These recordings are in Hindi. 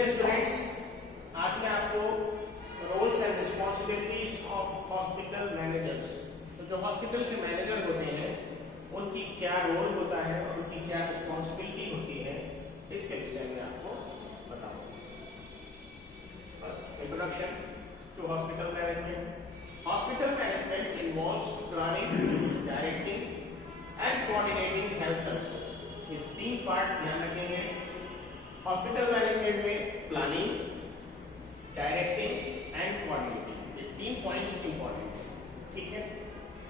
स्टूडेंट्स, आज मैं आपको roles and responsibilities of hospital managers, तो जो हॉस्पिटल के मैनेजर होते हैं उनकी क्या रोल होता है और उनकी क्या रिस्पॉन्सिबिलिटी होती है, इसके विषय में आपको बताऊंगा। First, introduction to hospital management. Hospital management involves planning, directing and coordinating health services. ये तीन पार्ट ध्यान रखेंगे। हॉस्पिटल मैनेजमेंट में प्लानिंग, डायरेक्टिंग एंड कोऑर्डिनेटिंग, ये तीन पॉइंट्स इंपॉर्टेंट है, ठीक है।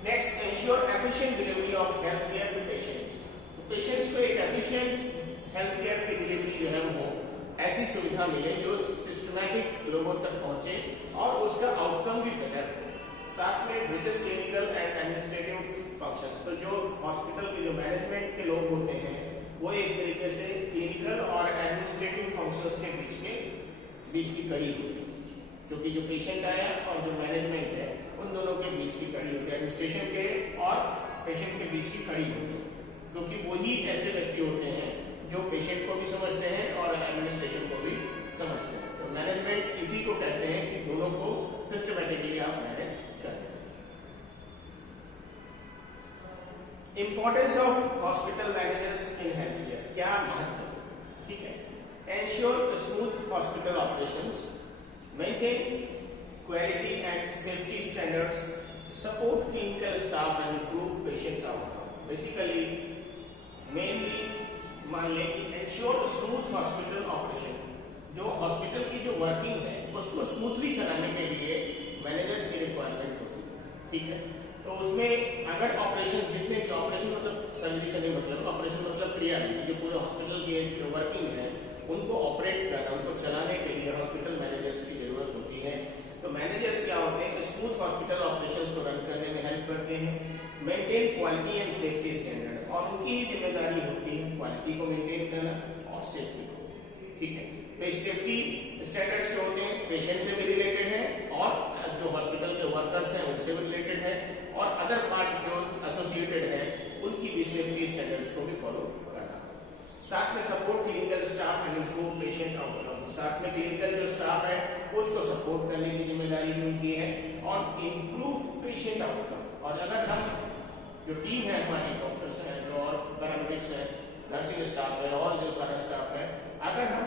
Next, ensure efficient delivery of health care to patients. तो पेशेंट्स को एक एफिशिएंट हेल्थ केयर की डिलीवरी जो है वो ऐसी सुविधा मिले जो सिस्टमैटिक लोगों तक पहुंचे और उसका आउटकम भी बेटर हो। साथ में bridges clinical and administrative functions, तो जो हॉस्पिटल के जो मैनेजमेंट के लोग होते हैं वो एक तरीके से क्लिनिकल और एडमिनिस्ट्रेटिव फंक्शंस के बीच की कड़ी होती है, क्योंकि जो पेशेंट आया और जो मैनेजमेंट है उन दोनों के बीच की कड़ी होती है, एडमिनिस्ट्रेशन के और पेशेंट के बीच की कड़ी होती है, क्योंकि वही ऐसे व्यक्ति होते हैं जो पेशेंट को भी समझते हैं और एडमिनिस्ट्रेशन को भी समझते हैं। तो मैनेजमेंट इसी को कहते हैं कि दोनों को सिस्टमैटिकली आप मैनेज करते हैं। Importance of hospital managers in health care, क्या महत्व, ठीक है। Ensure smooth hospital operations, maintain quality and safety standards, support clinical staff and improve patients outcome. Basically mainly मान लें कि एंश्योर स्मूथ हॉस्पिटल ऑपरेशन, जो हॉस्पिटल की जो वर्किंग है उसको स्मूथली चलाने के लिए मैनेजर्स की रिक्वायरमेंट होती है, ठीक है। तो उसमें अगर ऑपरेशन, जितने भी ऑपरेशन मतलब सर्जरी से नहीं मतलब, ऑपरेशन मतलब क्रिया जो पूरे हॉस्पिटल की जो वर्किंग है उनको ऑपरेट करना, उनको चलाने के लिए हॉस्पिटल मैनेजर्स की जरूरत होती है। तो मैनेजर्स क्या होते हैं, स्मूथ हॉस्पिटल ऑपरेशंस को रन करने में हेल्प करते हैं। Maintain quality and safety standard, और उनकी ही जिम्मेदारी होती है क्वालिटी को मेंटेन करना और सेफ्टी को, ठीक है। तो सेफ्टी स्टैंडर्ड्स जो होते हैं पेशेंट से भी रिलेटेड है और जो हॉस्पिटल के वर्कर्स हैं उनसे भी रिलेटेड है, और अदर पार्ट जो एसोसिएटेड है उनकी भी सेफ्टी स्टैंडर्ड्स को भी फॉलो करना। साथ में support clinical staff and improve patient outcome, साथ में क्लिनिकल जो स्टाफ है उसको सपोर्ट करने की जिम्मेदारी भी उनकी है और इंप्रूव पेशेंट आउटकम। और अगर हम जो टीम है हमारी, डॉक्टर्स हैं जो और पैरामेडिक्स है, नर्सिंग स्टाफ है और जो सारा स्टाफ है, अगर हम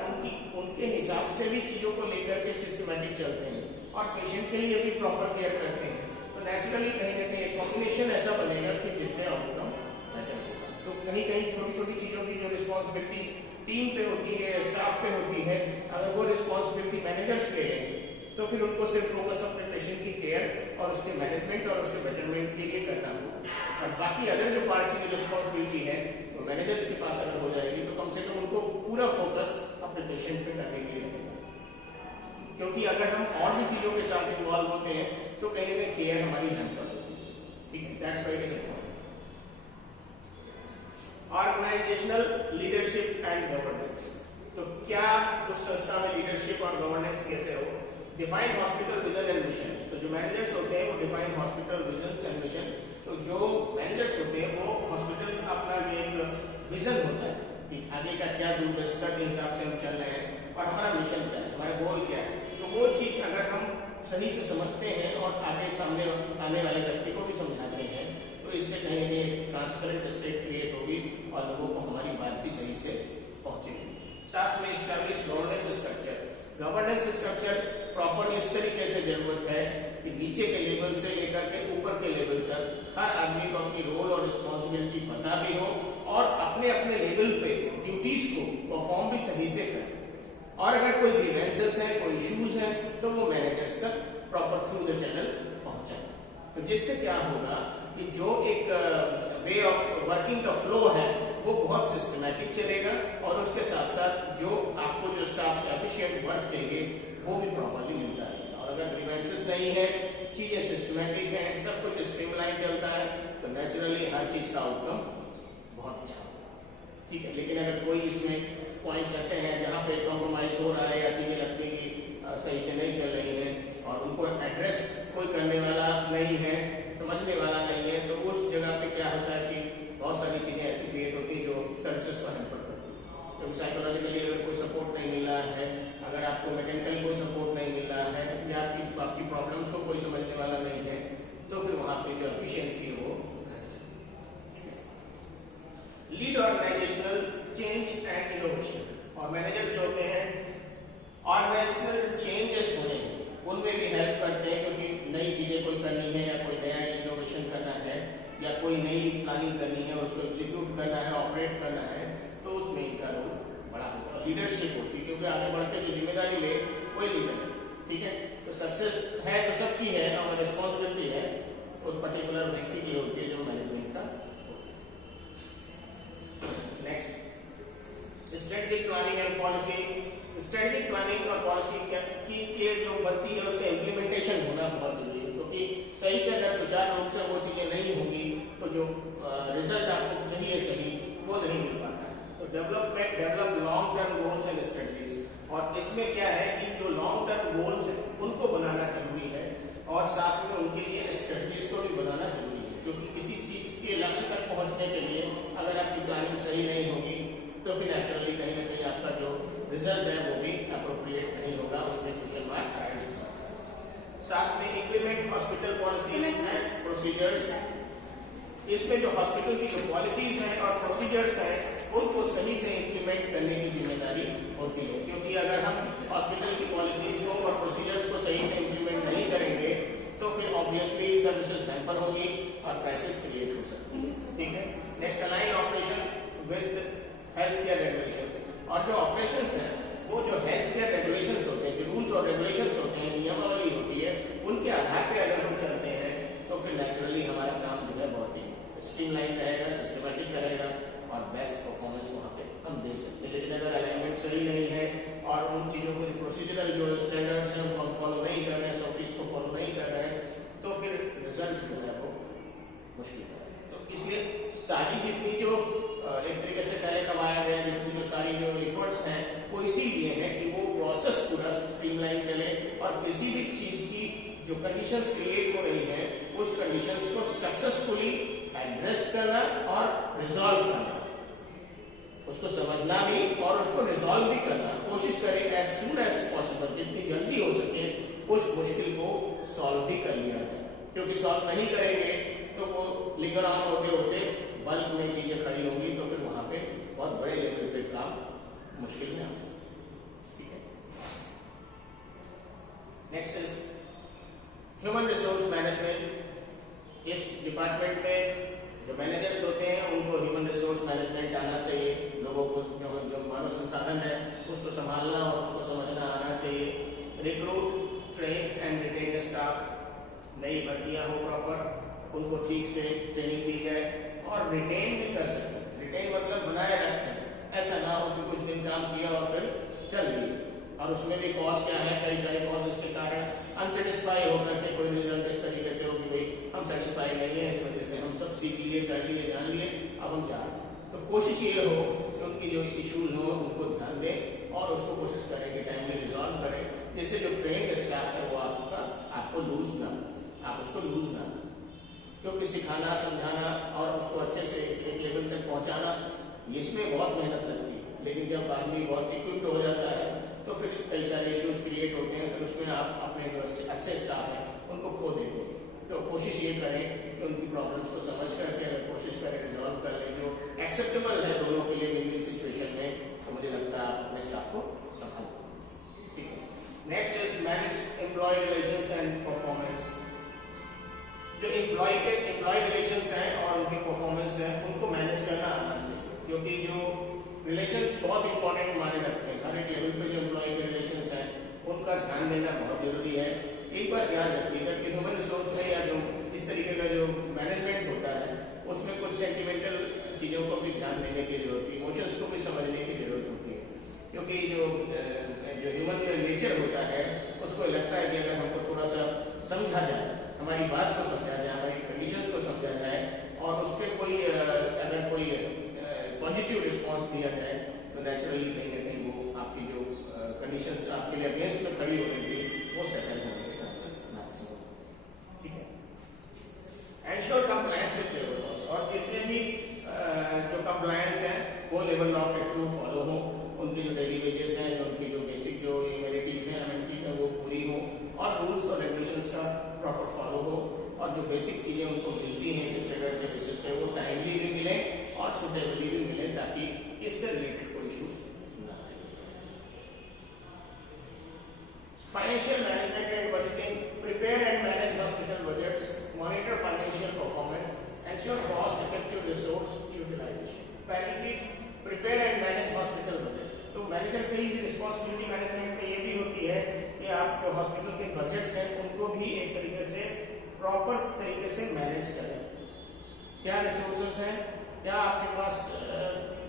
उनके हिसाब से भी चीजों को लेकर के सिस्टमैटिक चलते हैं और पेशेंट के लिए भी प्रॉपर केयर करते हैं, तो नेचुरली कहीं ना कहीं एक कॉम्बिनेशन ऐसा बनेगा कि जिससे आउटकम बेटर होगा। तो कहीं कहीं छोटी छोटी चीजों की जो रिस्पॉन्सिबिलिटी टीम पे होती है, स्टाफ पे होती है, अगर वो रिस्पॉन्सिबिलिटी मैनेजर्स ले लेंगे तो फिर उनको सिर्फ फोकस अपने पेशेंट की केयर और उसके मैनेजमेंट और उसके बेटरमेंट के लिए करना होगा, और बाकी अदर जो पार्ट की रिस्पॉन्सिबिलिटी है वो मैनेजर्स के पास अगर हो जाएगी तो कम से कम उनको पूरा फोकस अपने पेशेंट पे करने के लिए रहेगा। क्योंकि अगर हम और भी चीजों के साथ इन्वॉल्व होते हैं तो कहीं ना कहीं केयर हमारी हैम्पर होती है, ठीक है। That's why it is important. Organisational leadership and governance, तो क्या उस संस्था में लीडरशिप और गवर्नेंस कैसे हो। Define hospital vision and mission, तो जो मैनेजर्स होते हैं वो define hospital vision and mission, तो जो मैनेजर्स होते हैं वो हॉस्पिटल का अपना एक विजन होता है कि आगे का क्या दूरदर्शिता के हिसाब से हम चल रहे हैं और हमारा मिशन क्या है, हमारा गोल क्या है। तो वो चीज अगर हम सही से समझते हैं और आगे सामने आने वाले व्यक्ति को भी समझाते हैं तो इससे कहीं ना कहीं ट्रांसपेरेंट स्टेट क्रिएट होगी और लोगों को हमारी बात भी सही से पहुंचेगी। साथ में establish governance structure, governance structure proper इस तरीके से जरूरत है कि नीचे के लेवल से लेकर के ऊपर के लेवल तक हर आदमी को अपनी रोल और रिस्पॉन्सिबिलिटी पता भी हो और अपने अपने लेवल पे ड्यूटीज को परफॉर्म भी सही से करे, और अगर कोई ग्रीवेंसेस है, कोई इश्यूज है तो वो मैनेजर्स तक प्रॉपर थ्रू द चैनल पहुंचाए। तो जिससे क्या होगा कि जो एक वे ऑफ वर्किंग का फ्लो है वो बहुत सिस्टमैटिक चलेगा और उसके साथ साथ जो आपको जो स्टाफ से एफिशिएंट वर्क चाहिए वो भी प्रॉपरली मिलता रहेगा। और अगर ग्रीवेंसेस नहीं है, चीजें सिस्टमैटिक है, सब कुछ स्ट्रीमलाइन चलता है, तो नेचुरली हर चीज का आउटकम बहुत अच्छा होगा, ठीक है। लेकिन अगर कोई इसमें पॉइंट्स ऐसे हैं जहाँ पे कॉम्प्रोमाइज हो रहा है या चीजें लगती कि सही से नहीं चल रही है और उनको एड्रेस कोई करने वाला नहीं है, समझने वाला नहीं है, तो उस जगह पे क्या होता है कि बहुत सारी चीजें ऐसी क्रिएट होती है जो सर्विसेज को हैम्पर करती है। क्योंकि साइकोलॉजिकली अगर कोई सपोर्ट नहीं मिल रहा है, अगर आपको मैकेनिकल कोई सपोर्ट नहीं मिल रहा है या आपकी प्रॉब्लम्स को कोई समझने वाला नहीं है, तो फिर वहां पे जो एफिशिएंसी है वो lead organisational change and innovation. और मैनेजर्स जो होते हैं ऑर्गेनाइजेशनल चेंजेस होने हैं उनमें भी हेल्प करते हैं, क्योंकि नई चीजें कोई करनी है या कोई नया इनोवेशन करना है या कोई नई प्लानिंग करनी है, उसको एग्जीक्यूट करना है, ऑपरेट करना है, तो उसमें इनका रोल बड़ा होता है। लीडरशिप होती है, क्योंकि आगे बढ़ के जो जिम्मेदारी ले कोई लीडर है, ठीक है। तो सक्सेस है तो सबकी है और रिस्पॉन्सिबिलिटी है उस पर्टिकुलर व्यक्ति की होती है जो मैनेजमेंट का। Next, strategic planning and policy. Strategic planning और पॉलिसी की जो बनती है उसका इम्प्लीमेंटेशन होना बहुत जरूरी है, क्योंकि सही से अगर सुचारू रूप से वो चीजें नहीं होंगी तो जो रिजल्ट आपको चाहिए सही वो नहीं मिल पाता है। तो develop long term goals and strategies, और इसमें क्या है कि जो लॉन्ग टर्म गोल्स है उनको बनाना जरूरी है और साथ में उनके लिए स्ट्रेटजीज को भी बनाना जरूरी है, क्योंकि किसी चीज के लक्ष्य तक पहुंचने के लिए अगर आपकी प्लानिंग सही नहीं होगी तो फिर नेचुरली कहीं ना कहीं आपका जो रिजल्ट है वो भी अप्रोप्रिएट नहीं होगा, उसमें क्वेश्चन मार्क राइज हो सकता है। साथ में implement hospital policies and procedures. इसमें जो हॉस्पिटल की जो पॉलिसीज हैं और प्रोसीजर्स हैं उनको सही से इंप्लीमेंट करने की जिम्मेदारी होती है, क्योंकि अगर हम हॉस्पिटल की पॉलिसीज को और प्रोसीजर्स को सही से इंप्लीमेंट नहीं करेंगे तो फिर ऑब्वियसली सर्विसेज हैम्पर होगी और क्राइसिस क्रिएट हो सकती है, ठीक है। Next, align operation with health care regulations. और जो ऑपरेशंस हैं वो जो हेल्थ केयर रेगुलेशंस होते हैं, जो रूल्स और रेगुलेशंस होते हैं, नियमावली होती है, उनके आधार पे अगर हम चलते हैं तो फिर नेचुरली हमारा काम जो है बहुत ही स्ट्रीमलाइन रहेगा, सिस्टमैटिक रहेगा और बेस्ट परफॉर्मेंस वहाँ पे हम दे सकते हैं। लेकिन अगर अलाइनमेंट सही नहीं है और उन चीज़ों को प्रोसीजरल जो स्टैंडर्ड्स हैं उनको हम फॉलो नहीं कर रहे हैं, SOPs को फॉलो नहीं कर रहे हैं, तो फिर रिजल्ट जो है वो मुश्किल है। तो इसलिए सारी जितनी जो एक तरीके से पहले कवायद है, जितनी जो सारी जो एफर्ट्स हैं वो इसीलिए है कि वो प्रोसेस पूरा स्ट्रीमलाइन चले और किसी भी चीज की जो कंडीशंस क्रिएट हो रही हैं उस कंडीशंस को सक्सेसफुली एड्रेस करना और रिजॉल्व करना, उसको समझना भी और उसको रिजॉल्व भी करना, कोशिश करें एज सून एज पॉसिबल, जितनी जल्दी हो सके उस मुश्किल को सॉल्व भी कर लिया जाए, क्योंकि सॉल्व नहीं करेंगे तो वो लिंगर ऑन होते होते बल्क में चीजें खड़ी होंगी, तो फिर वहां पे बहुत बड़े लेवल पे काम मुश्किल में आ सकता है, ठीक है। Next is human resource management. इस डिपार्टमेंट में जो मैनेजर्स होते हैं उनको ह्यूमन रिसोर्स मैनेजमेंट आना चाहिए, लोगों को जो मानव संसाधन है उसको संभालना और उसको समझना आना चाहिए। Recruit, train and retain staff, नई भर्तियां हो प्रॉपर, उनको ठीक से ट्रेनिंग दी जाए और रिटेन भी कर सके। रिटेन मतलब बनाए रखें, ऐसा ना हो कि कुछ दिन काम किया और फिर चल दिए, और उसमें भी कॉज क्या है, कई सारे कॉजेस के कारण अनसेटिस्फाई होकर के कोई रिजल्ट इस तरीके से हो कि भाई हम सेटिस्फाई नहीं है, इस वजह से हम सब सीख लिए, कर लिए, जान लिए, अब हम जा रहे हैं। तो कोशिश ये हो कि उनकी जो इश्यूज हो उनको ध्यान दें और उसको कोशिश करें कि टाइम में रिजॉल्व करें, जिससे जो ट्रेंड स्टाफ है वो आपको लूज ना, आप उसको लूज ना, क्योंकि सिखाना, समझाना और उसको अच्छे से एक लेवल तक पहुंचाना इसमें बहुत मेहनत लगती है, लेकिन जब आदमी बहुत इक्विप्ड हो जाता है तो फिर कई सारे इश्यूज क्रिएट होते हैं, फिर उसमें आप अपने जो अच्छे स्टाफ हैं उनको खो देते हैं। तो कोशिश ये करें कि उनकी प्रॉब्लम्स को समझ करके अगर कोशिश करें रिजॉल्व कर लें जो एक्सेप्टेबल है दोनों के लिए विन-विन सिचुएशन में, तो मुझे लगता है आप अपने स्टाफ को संभाल, ठीक है। Next is manage employ relations and performance. जो एम्प्लॉय रिलेशंस हैं और उनकी परफॉर्मेंस है उनको मैनेज करना आना चाहिए, क्योंकि जो रिलेशंस बहुत इंपॉर्टेंट माने रखते हैं। हर एक लेवल पे जो एम्प्लॉय के रिलेशंस हैं उनका ध्यान देना बहुत जरूरी है। एक बार ध्यान रखिएगा कि ह्यूमन रिसोर्स में या जो इस तरीके का जो मैनेजमेंट होता है उसमें कुछ सेंटिमेंटल चीजों को भी ध्यान देने की जरूरत है, इमोशंस को भी समझने की जरूरत होती है, क्योंकि जो ह्यूमन नेचर होता है उसको लगता है कि अगर हमको थोड़ा सा समझा जाए, हमारी बात को समझा जाए, हमारी कंडीशंस को समझा जाए और उस पर कोई अगर कोई पॉजिटिव रिस्पांस दिया जाए तो नेचुरली कहीं ना कहीं वो आपकी जो कंडीशंस आपके लिए अगेंस्ट में खड़ी हो रही थी वो सेटल होने के चांसेस मैक्सिमम, ठीक है। Ensure compliance with labour laws, और जितने भी जो कंप्लायंस हैं वो लेबर लॉ के थ्रू फॉलो हो, उनकी जो डेली वेजेस हैं, उनकी जो बेसिक जो ह्यूमैनिटी और जो बेसिक चीजें उनको मिलती हैं स्टैंडर्ड के बेसिस पे वो टाइमली भी मिले और सुटेबली भी मिले, ताकि इससे रिलेटेड कोई इश्यूज ना आए। Financial management and budgeting, prepare and manage hospital budgets, monitor financial performance, ensure cost effective resource utilisation. पहली चीज prepare and manage hospital budget. तो मैनेजर की रिस्पॉन्सिबिलिटी मैनेजमेंट में ये भी होती है कि आप जो हॉस्पिटल के बजट्स हैं उनको भी एक तरीके से प्रॉपर तरीके से मैनेज करें। क्या रिसोर्सेस हैं, क्या आपके पास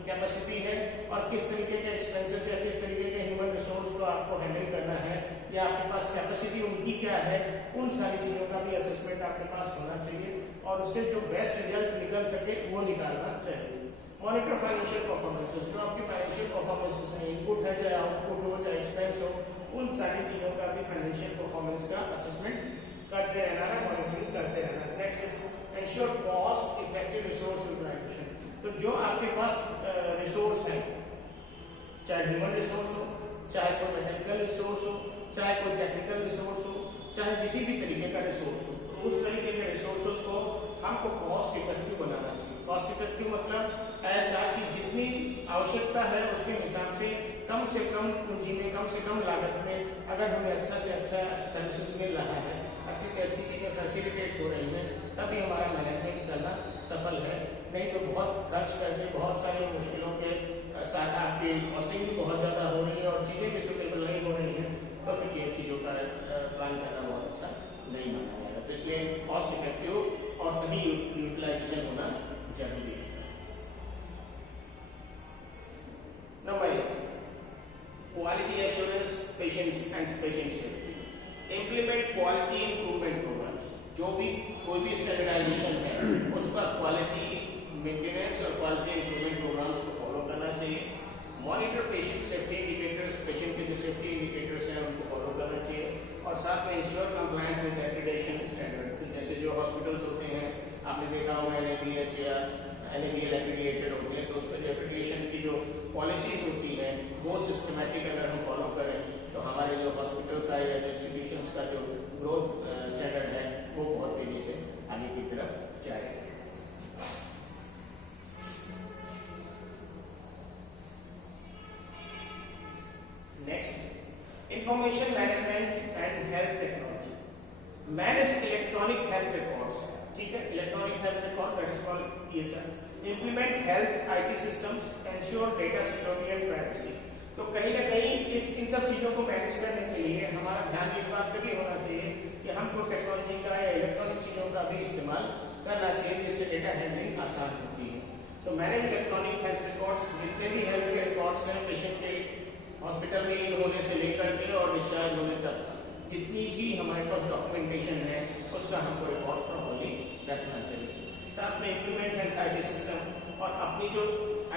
कैपेसिटी है, और किस तरीके के एक्सपेंसेस या किस तरीके के ह्यूमन रिसोर्स को आपको हैंडल करना है, या आपके पास कैपेसिटी उनकी क्या है, उन सारी चीजों का भी असेसमेंट आपके पास होना चाहिए और उससे जो बेस्ट रिजल्ट निकल सके वो निकालना चाहिए। मॉनिटर फाइनेंशियल परफॉर्मेंसेस, जो आपकी फाइनेंशियल परफॉर्मेंसेस हैं, इनपुट है चाहे आउटपुट हो चाहे एक्सपेंस हो, उन सारी चीजों का भी फाइनेंशियल परफॉर्मेंस का असेसमेंट करते रहना है, मॉनिटरिंग करते रहना है। Next is ensure cost effective resource utilisation. तो जो आपके पास रिसोर्स है, चाहे ह्यूमन रिसोर्स हो, चाहे कोई मैकेनिकल रिसोर्स हो, चाहे कोई टेक्निकल रिसोर्स हो, चाहे किसी भी तरीके का रिसोर्स हो, तो उस तरीके के रिसोर्सेस को हमको कॉस्ट इफेक्टिव बनाना चाहिए। कॉस्ट इफेक्टिव मतलब ऐसा कि जितनी आवश्यकता है उसके हिसाब से कम पूंजी में, कम से कम लागत में अगर हमें अच्छा से अच्छा सर्विसेज मिल रहा है, अच्छी से अच्छी चीजें फैसिलिटेट हो रही हैं, तभी हमारा मैनेजमेंट करना सफल है। नहीं तो बहुत खर्च करके बहुत सारी मुश्किलों के साथ आपकी कॉस्टिंग भी बहुत ज्यादा हो रही है और चीजें भी सुटेबल नहीं हो रही हैं, तो फिर ये चीजों का प्लान करना बहुत अच्छा नहीं माना जाएगा। तो इसलिए कॉस्ट इफेक्टिव और सही यूटिलाइजेशन होना जरूरी है। Number 8, quality assurance, patients and patient safety. Implement quality improvement programmes. जो भी कोई भी स्टैंडर्डाइजेशन है उसका क्वालिटी मेंटेनेंस और क्वालिटी इंप्रूवमेंट प्रोग्राम्स को फॉलो करना चाहिए। Monitor patient safety indicators, patient के जो सेफ्टी इंडिकेटर्स हैं उनको फॉलो करना चाहिए और साथ में ensure compliance with accreditation standard. जैसे जो हॉस्पिटल्स होते हैं, आपने देखा होगा NABH या NABL एक्रेडिटेड होते हैं, तो उस पर एक्रेडिटेशन की जो पॉलिसीज होती हैं वो सिस्टमैटिक अगर हम फॉलो करें तो हमारे जो हॉस्पिटल का या इंस्टीट्यूशंस का जो ग्रोथ स्टैंडर्ड है वो बहुत तेजी से आगे की तरफ जाएगा। Next, information management and health technology. Manage electronic health records. ठीक है, electronic health record that is called EHR। Implement health IT systems, ensure data security and privacy. तो कहीं ना कहीं इन सब चीजों को मैनेज करने के लिए हमारा ध्यान इस बात पे भी होना चाहिए कि हमको टेक्नोलॉजी का या इलेक्ट्रॉनिक चीजों का भी इस्तेमाल करना चाहिए जिससे डेटा हैंडलिंग आसान होती है। तो मैनेज इलेक्ट्रॉनिक हेल्थ रिकॉर्ड्स, जितने भी हेल्थ के रिकॉर्ड्स हैं पेशेंट के हॉस्पिटल में इन होने से लेकर के और डिस्चार्ज होने तक जितनी भी हमारे पास डॉक्यूमेंटेशन है उसका हमको रिकॉर्ड्स प्रॉपर्ली रखना चाहिए। साथ में इंप्लीमेंट हेल्थ IT सिस्टम और अपनी जो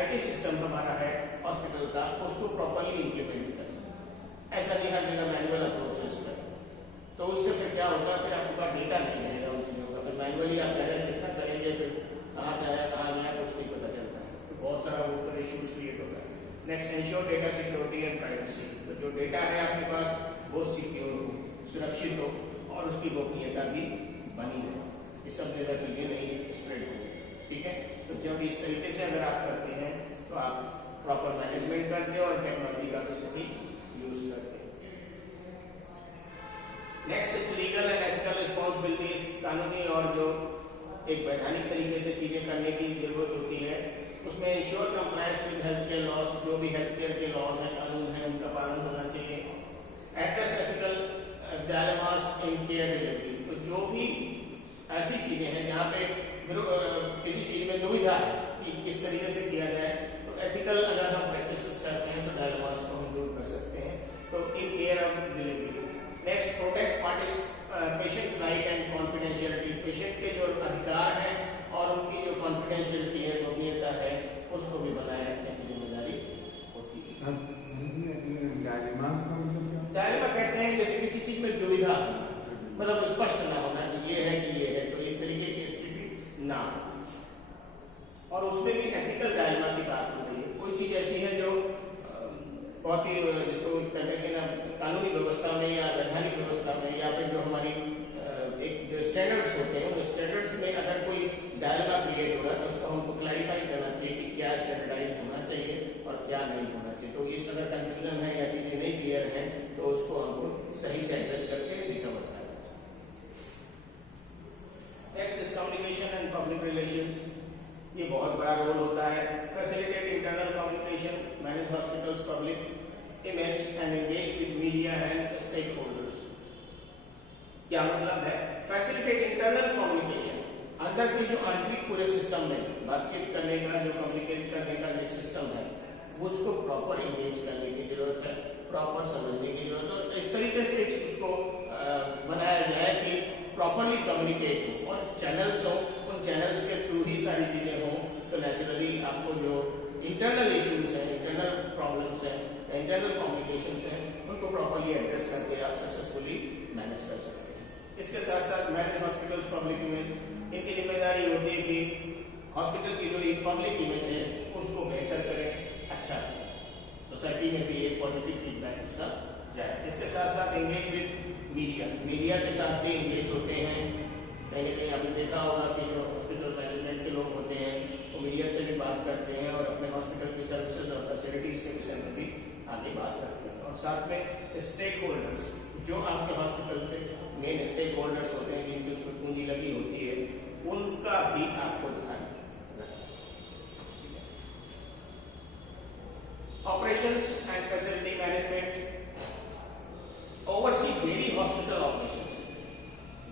IT सिस्टम हमारा है हॉस्पिटल का उसको प्रॉपर्ली इंप्लीमेंट करना। ऐसा नहीं हर जगह मैनुअल अप्रोचेस करें, तो उससे फिर क्या होगा, फिर आपके पास डेटा नहीं रहेगा उन चीज़ों का। फिर मैनुअली आप पहले कितना करेंगे, फिर कहाँ से आया कहाँ गया कुछ नहीं पता चलता है, तो बहुत सारा वो पर इशूज क्रिएट होता है। Next, ensure data security and privacy. तो जो डेटा है आपके पास वो सिक्योर हो, सुरक्षित हो और उसकी गोपनीयता भी बनी रहे, ये सब जगह चीजें नहीं स्प्रेड हो। ठीक है, तो जब इस तरीके से अगर आप करते हैं तो आप प्रॉपर मैनेजमेंट करते हैं और टेक्नोलॉजी का भी सही यूज करते हैं। Next is legal and ethical responsibilities. कानूनी और जो एक वैधानिक तरीके से चीजें करने की जरूरत होती है उसमें ensure compliance with health care laws. जो भी हेल्थ केयर के लॉज हैं, कानून है, उनका पालन होना चाहिए। Address ethical dilemmas in care delivery. तो जो भी ऐसी चीजें हैं जहाँ पे किसी चीज में दुविधा है कि किस तरीके से किया जाए, तो एथिकल अगर हम प्रैक्टिसेस करते हैं तो डायलेमास को हम दूर कर सकते हैं। तो in care of delivery. Next, protect patients right and confidentiality. Patient के जो अधिकार हैं और उनकी जो कॉन्फिडेंशियलिटी है, गोपनीयता है, उसको भी बनाए रखने की जिम्मेदारी होती है। डायलेमा कहते हैं जैसे किसी चीज में दुविधा, मतलब स्पष्ट ना होना कि ये है कि ये है, तो इस तरीके की स्थिति ना हो। और उसमें भी एथिकल डायलेमा की बात हो रही है। कोई चीज ऐसी है जो बहुत ही जिसको कहते हैं ना कानूनी व्यवस्था में या वैधानिक व्यवस्था में या फिर जो हमारी एक जो स्टैंडर्ड्स होते हैं उन क्या नहीं होना चाहिए। तो इस अगर कंफ्यूजन है या चीजें नहीं क्लियर हैं तो उसको हमको सही से एड्रेस करके रिकवर करना चाहिए। Next is communication and public relations. ये बहुत बड़ा रोल होता है। Facilitate internal communication, manage hospitals public image and engage with media and stakeholders. क्या मतलब है? फैसिलिटेट इंटरनल कम्युनिकेशन, अंदर की जो आंतरिक पूरे सिस्टम में बातचीत करने का, जो कम्युनिकेट करने का जो सिस्टम है, उसको प्रॉपर एंगेज करने की जरूरत है, प्रॉपर समझने की जरूरत है, और इस तरीके से उसको बनाया जाए कि प्रॉपरली कम्युनिकेट हो और चैनल्स हो, उन चैनल्स के थ्रू ही सारी चीजें हो। तो नेचुरली आपको जो इंटरनल इश्यूज हैं, इंटरनल प्रॉब्लम्स हैं, इंटरनल कॉम्प्लिकेशंस हैं, उनको प्रॉपरली एड्रेस करके आप सक्सेसफुली मैनेज कर सकते हैं। इसके साथ साथ मैनेज हॉस्पिटल्स पब्लिक इमेज, इनकी जिम्मेदारी होती है कि हॉस्पिटल की जो एक पब्लिक इमेज है उसको बेहतर करें, अच्छा सोसाइटी में भी एक पॉजिटिव फीडबैक उसका जाए। इसके साथ साथ एंगेज विद मीडिया, मीडिया के साथ भी एंगेज होते हैं। कहीं ना कहीं आपने देखा होगा कि जो हॉस्पिटल मैनेजमेंट के लोग होते हैं वो मीडिया से भी बात करते हैं और अपने हॉस्पिटल की सर्विसेज और फैसिलिटीज के विषय में भी आगे बात करते हैं। और साथ में स्टेक होल्डर्स, जो आपके हॉस्पिटल से मेन स्टेक होल्डर्स होते हैं, जिनकी उसमें पूंजी लगी होती है, उनका भी आपको ध्यान रखना। Operations and facility management, oversee daily hospital operations,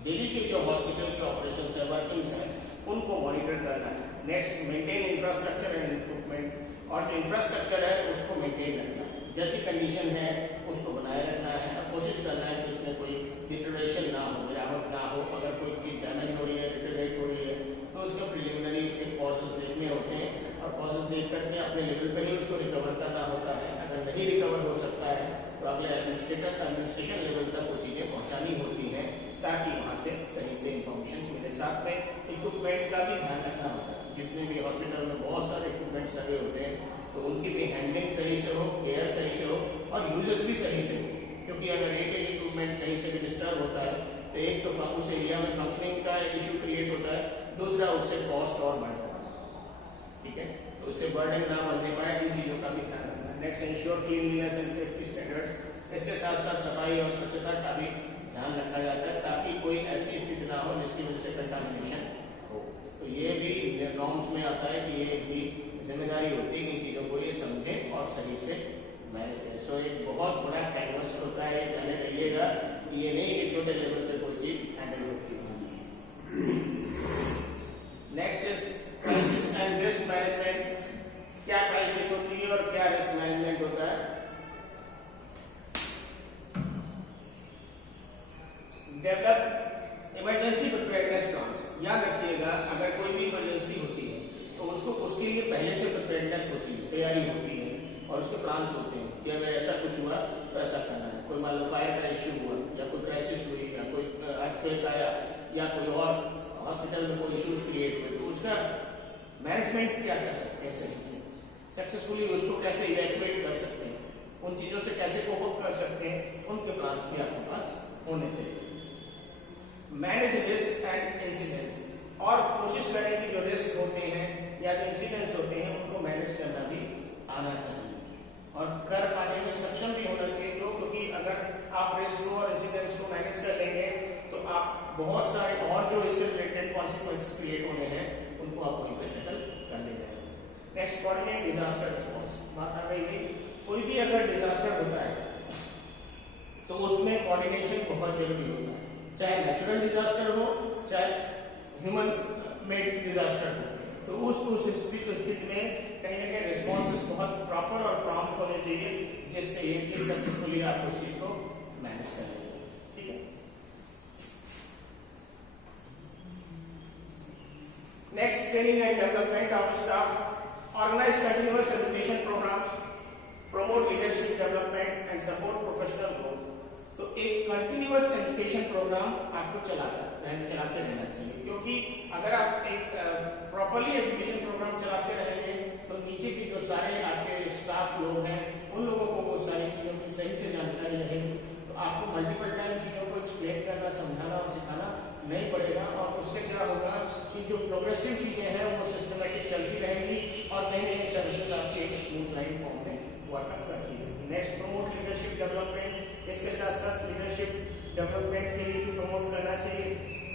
daily के जो हॉस्पिटल के ऑपरेशंस है, वर्किंग्स हैं, उनको मॉनिटर करना है। Next, maintain infrastructure and equipment, और जो इंफ्रास्ट्रक्चर है उसको मेंटेन रखना है, जैसी कंडीशन है उसको बनाए रखना है। और कोशिश करना है कि उसमें कोई डिटोरेशन ना हो, गिरावट ना हो। अगर कोई चीज डैमेज हो रही है, डिटोरेट हो रही है, तो उसके प्रिलिमिनरी उसके कॉजेस देखने होते हैं और कॉजेस देख करके अपने लेवल पे ही उसको रिकवर करना होता है। अगर नहीं रिकवर हो सकता है तो अगले एडमिनिस्ट्रेशन लेवल तक वो चीजें पहुंचानी होती हैं ताकि वहां से सही से इंफॉर्मेशन मिले। साथ में इक्विपमेंट का भी ध्यान रखना होता है। जितने भी हॉस्पिटल में बहुत सारे इक्विपमेंट्स लगे होते हैं तो उनकी भी हैंडलिंग सही से हो, केयर सही से हो और यूजेस भी सही से हो। क्योंकि अगर एक इक्विपमेंट कहीं से भी डिस्टर्ब होता है तो एक तो उस एरिया में फंक्शनिंग का एक इशू क्रिएट होता है, दूसरा उससे कॉस्ट और बढ़ जाता है। ठीक है, तो उससे बर्डन ना बढ़ने पाए, इन चीजों का भी ध्यान रखना है। Next, ensure cleanliness and safety standards. इसके साथ साथ सफाई और स्वच्छता का भी ध्यान रखा जाता है ताकि कोई ऐसी स्थिति ना हो जिसकी वजह से कंटामिनेशन हो। तो ये भी नॉर्म्स में आता है कि ये भी जिम्मेदारी होती है कि इन चीजों को ये समझें और सही से मैनेज करें। सो एक बहुत बड़ा कैनवस होता है, ध्यान रखिएगा कि ये नहीं कि छोटे लेवल पे कोई चीज हैंडल होती है। Next is crisis and risk management. क्या क्राइसिस होती है और क्या रिस्क मैनेजमेंट होता है? Develop emergency preparedness plans. याद रखिएगा, अगर कोई भी इमरजेंसी होती है तो उसके लिए पहले से प्रिपेयर्डनेस होती है, तैयारी होती है और उसके प्लान्स होते हैं कि अगर ऐसा कुछ हुआ तो ऐसा करना है। कोई मान लो फायर का इश्यू हुआ या कोई क्राइसिस हुई या कोई अर्थक्वेक आया या कोई और हॉस्पिटल में कोई इश्यूज क्रिएट हुए, तो उसका मैनेजमेंट क्या कर सकते हैं, सही से सक्सेसफुली उसको कैसे इवैक्यूएट कर सकते हैं, उन चीजों से कैसे कोप अप कर सकते हैं, उनके प्लान्स भी आपके पास होने चाहिए। मैनेज रिस्क एंड इंसिडेंट्स, और कोशिश करें कि जो रिस्क होते हैं या जो इंसिडेंट्स होते हैं उनको मैनेज करना भी आना चाहिए और कर पाने में सक्षम भी होना चाहिए। क्योंकि अगर आप रिस्क को और इंसिडेंट्स को मैनेज कर लेंगे तो आप बहुत सारे और जो इससे रिलेटेड कॉन्सिक्वेंसेस क्रिएट होने हैं उनको आप वहीं पे सेटल कर ले जाएंगे। Next, coordinate disaster response. बात आ गई कि कोई भी अगर डिजास्टर होता है तो उसमें कोऑर्डिनेशन बहुत जरूरी होता है, चाहे नेचुरल डिजास्टर हो चाहे ह्यूमन मेड डिजास्टर हो। तो उस स्थिति में कहीं ना कहीं रिस्पॉन्सेस बहुत प्रॉपर और प्रॉम्प्ट होने चाहिए जिससे ये सक्सेसफुली आप उस चीज को मैनेज कर लेंगे। ठीक है, next, training and development of staff. Organise continuous education programmes, promote leadership development and support professional growth. तो एक कंटिन्यूअस एजुकेशन प्रोग्राम आपको चलाते रहना चाहिए, क्योंकि अगर आप एक प्रॉपरली एजुकेशन प्रोग्राम चलाते रहेंगे तो नीचे के जो सारे आपके स्टाफ लोग हैं उन लोगों को वो सारी चीजों की सही से जानकारी रहेगी। तो आपको मल्टीपल टाइम चीजों को एक्सप्लेन करना, समझाना और सिखाना नहीं पड़ेगा और उससे क्या होगा आपकी जो प्रोग्रेसिव चीजें हैं वो सिस्टमेटिक चलती रहेंगी और कहीं कहीं सर्विसेज आपकी एक स्मूथ लाइन फॉर्म में वर्कअप करती रहेगी। Next, promote leadership development. इसके साथ साथ लीडरशिप डेवलपमेंट के लिए प्रमोट करना चाहिए।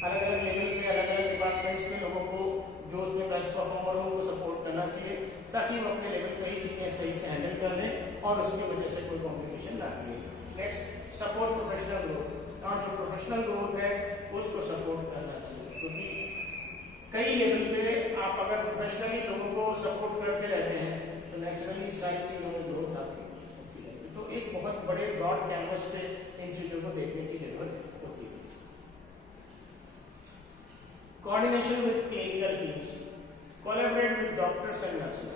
अलग अलग लेवल पे अलग अलग डिपार्टमेंट्स में लोगों को जो उसमें बेस्ट परफॉर्मर हो उनको सपोर्ट करना चाहिए ताकि वो अपने लेवल पे ही चीजें सही से हैंडल कर लें और उसकी वजह से कोई कॉम्प्लिकेशन ना आए। Next, support professional growth. और जो प्रोफेशनल ग्रोथ है उसको सपोर्ट करना चाहिए, क्योंकि कई लेवल पे आप अगर प्रोफेशनली लोगों को सपोर्ट करते रहते हैं तो नेचुरली सारी चीजों में ग्रोथ आती है। तो एक बहुत बड़े ब्रॉड कैनवस पे इन चीजों को देखने की जरूरत होती है। Coordination with clinical teams. Collaborate with doctors and nurses.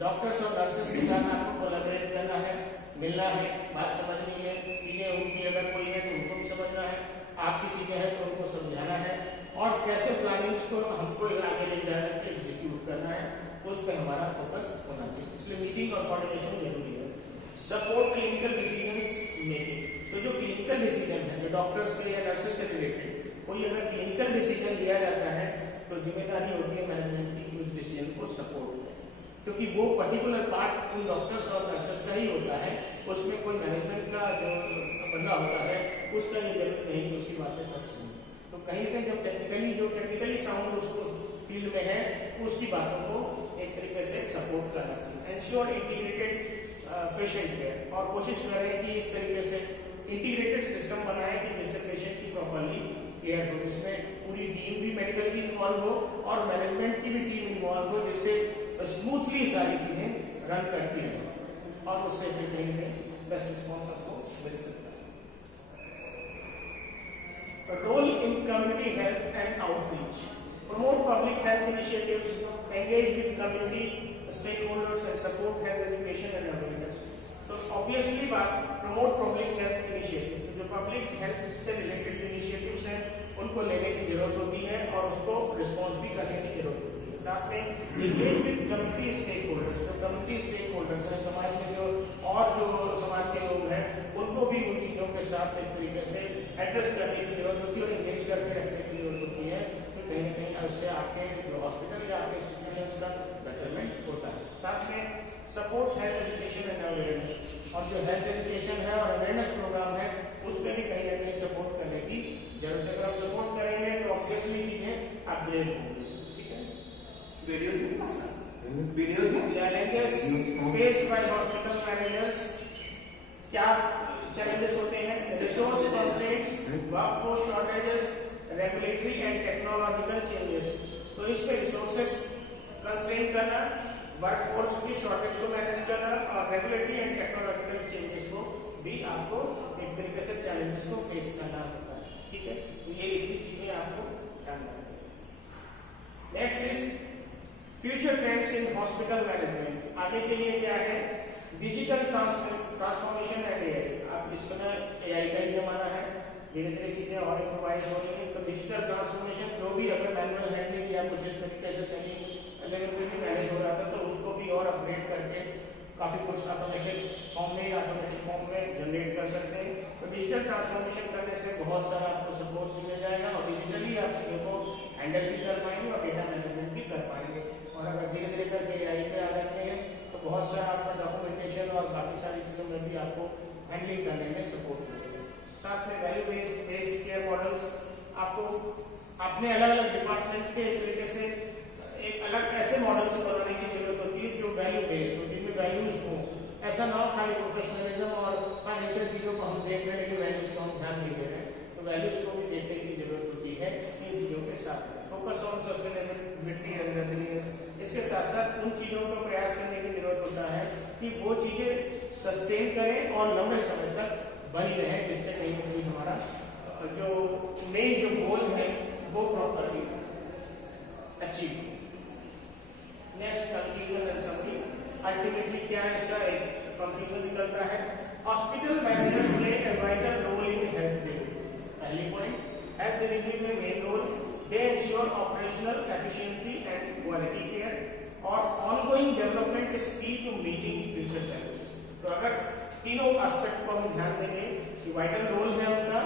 Doctors और नर्सेस के साथ आपको कोलैबोरेट करना है, मिलना है, बात समझनी है, चीजें उनकी अगर कोई है तो उनको भी समझना है, आपकी चीजें हैं तो उनको समझाना है और कैसे प्लानिंग्स को हमको आगे ले जाकर के एग्जीक्यूट करना है उस पर हमारा फोकस होना चाहिए। इसलिए मीटिंग और कोऑर्डिनेशन जरूरी है। Support clinical decisions making. तो जो क्लिनिकल डिसीजन है जो डॉक्टर्स के या नर्सेस से रिलेटेड कोई अगर क्लिनिकल डिसीजन लिया जाता है तो जिम्मेदारी होती है मैनेजमेंट की कि उस डिसीजन को सपोर्ट करें, क्योंकि वो पर्टिकुलर पार्ट उन डॉक्टर्स और नर्सेस का ही होता है, उसमें कोई मैनेजमेंट का जो बंदा होता है उसका ये जरूरत नहीं कि उसकी बातें सब सुने। तो कहीं ना कहीं जब टेक्निकली साउंड उसको फील्ड में है उसकी बातों को एक तरीके से सपोर्ट करना चाहिए। Ensure integrated patient care. और कोशिश करें कि इस तरीके से इंटीग्रेटेड सिस्टम बनाएं कि जिससे पेशेंट की प्रॉपरली केयर हो, जिसमें पूरी टीम भी मेडिकल की इन्वॉल्व हो और मैनेजमेंट की भी टीम इन्वॉल्व हो, जिससे स्मूथली सारी चीजें रन करती रहे और उससे फिर कहीं ना कहीं बेस्ट रिस्पॉन्स आपको मिल सकता है। Role in community health and outreach. Promote public health initiatives, engage with community stakeholders and support health education and awareness. तो ऑब्वियसली बात, प्रमोट पब्लिक हेल्थ इनिशिएटिव, जो पब्लिक हेल्थ से रिलेटेड इनिशिएटिव्स हैं उनको लेने की जरूरत होती है और उसको रिस्पॉन्स भी करने की जरूरत होती है। साथ में engage with community stakeholders. जो कम्युनिटी स्टेक होल्डर्स हैं समाज में जो समाज के लोग हैं उनको भी उन चीजों के साथ एक तरीके से एड्रेस करने की जरूरत होती है और एंगेज करके रखने की जरूरत होती है, तो कहीं ना कहीं उससे आपके जो हॉस्पिटल या आपके इंस्टीट्यूशंस का बेटरमेंट होता है। साथ में support health education and awareness. और जो हेल्थ एजुकेशन है और अवेयरनेस प्रोग्राम है उसमें भी कहीं ना कहीं सपोर्ट करने की जरूरत है। अगर हम सपोर्ट करेंगे तो ऑब्वियसली चीजें अपग्रेड होंगी। ठीक है, video challenges faced by hospital managers. क्या चैलेंजेस होते हैं? Resource constraints, workforce shortages, regulatory and technological changes. तो इसमें रिसोर्सेस कंस्ट्रेंट करना, वर्कफोर्स की शॉर्टेज को मैनेज करना और रेगुलेटरी एंड टेक्नोलॉजिकल चेंजेस को भी आपको एक तरीके से चैलेंजेस को फेस करना होता है। ठीक है, ये इतनी चीजें आपको ध्यान रखनी। Next is future trends in hospital management. आगे के लिए क्या है? Digital transformation and AI. अब इस समय एआई का ही जमाना है, धीरे धीरे चीजें और इम्प्रोवाइज हो रही है। तो डिजिटल ट्रांसफॉर्मेशन जो भी अगर मैनुअल हैंडलिंग या कुछ इस तरीके से सेमी लेवल पे भी मैनेज हो रहा था तो उसको भी और अपग्रेड करके काफी कुछ ऑटोमेटिक फॉर्म में जनरेट कर सकते हैं। तो डिजिटल ट्रांसफॉर्मेशन करने से बहुत सारा आपको सपोर्ट मिल जाएगा और डिजिटली आप चीजों को हैंडल भी कर पाएंगे और डेटा मैनेजमेंट भी कर पाएंगे। और अगर धीरे धीरे करके एआई पे आ जाते हैं तो बहुत सारा आपका डॉक्यूमेंटेशन और बाकी सारी चीजों में भी आपको हैंडलिंग करने में सपोर्ट मिलेगा। साथ में वैल्यू बेस्ड केयर मॉडल्स। आपको अपने अलग अलग डिपार्टमेंट्स के एक तरीके से एक अलग ऐसे मॉडल्स बनाने की जरूरत होती है जो वैल्यू बेस्ड हो, जिनमें वैल्यूज हो। ऐसा ना हो खाली प्रोफेशनलिज्म और फाइनेंशियल चीजों को हम देख रहे हैं लेकिन वैल्यूज को हम ध्यान नहीं दे रहे हैं। तो वैल्यूज को भी देखने की जरूरत होती है इन चीजों के साथ। Focus on sustainability and resilience. इसके साथ साथ उन चीजों का प्रयास करने की जरूरत होता है कि वो चीजें सस्टेन करें और लंबे समय तक बनी रहे, जिससे कहीं ना कहीं हमारा जो मेन जो गोल है वो properly achieve. Next, conclusion and summary. Ultimately क्या है इसका एक कंक्लूजन निकलता है? Hospital managers play a vital role in health delivery. पहली पॉइंट, हेल्थ डिलीवरी में main role. They ensure operational efficiency and quality care और ongoing development is key to meeting future challenges. तो अगर तीनों एस्पेक्ट को हम ध्यान देंगे कि वाइटल रोल है उनका,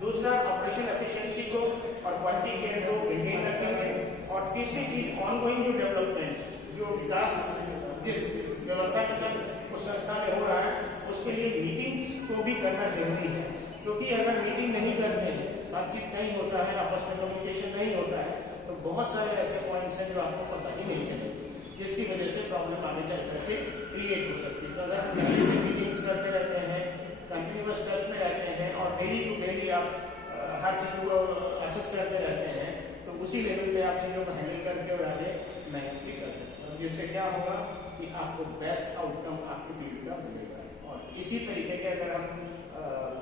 दूसरा ऑपरेशन एफिशिएंसी को और क्वालिटी केयर को मेंटेन रखेंगे और तीसरी चीज ऑनगोइंग जो डेवलपमेंट, जो विकास जिस व्यवस्था के साथ उस संस्था में हो रहा है उसके लिए मीटिंग्स को भी करना जरूरी है, क्योंकि अगर मीटिंग नहीं करते हैं, बातचीत नहीं होता है, आपस में कम्युनिकेशन नहीं होता है, तो बहुत सारे ऐसे पॉइंट्स हैं जो आपको पता ही नहीं चलेंगे, जिसकी वजह से प्रॉब्लम आगे चल करके क्रिएट हो सकती है। तो अगर हम पहले से मीटिंग्स करते रहते हैं, कंटिन्यूअस टच में रहते हैं और डेली टू डेली आप हर चीज़ को असेस करते रहते हैं, तो उसी लेवल पे आप चीज़ों को हैंडल करके और आगे मेहनत भी कर सकते हैं, जिससे क्या होगा कि आपको बेस्ट आउटकम आपकी फील्ड का मिलेगा। और इसी तरीके के अगर हम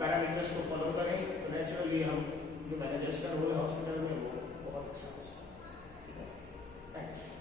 पैरामीटर्स को फॉलो करें तो नेचुरली हम जो मैनेजर्स का रोल है हॉस्पिटल में वो बहुत अच्छा हो सकता है। Thank you.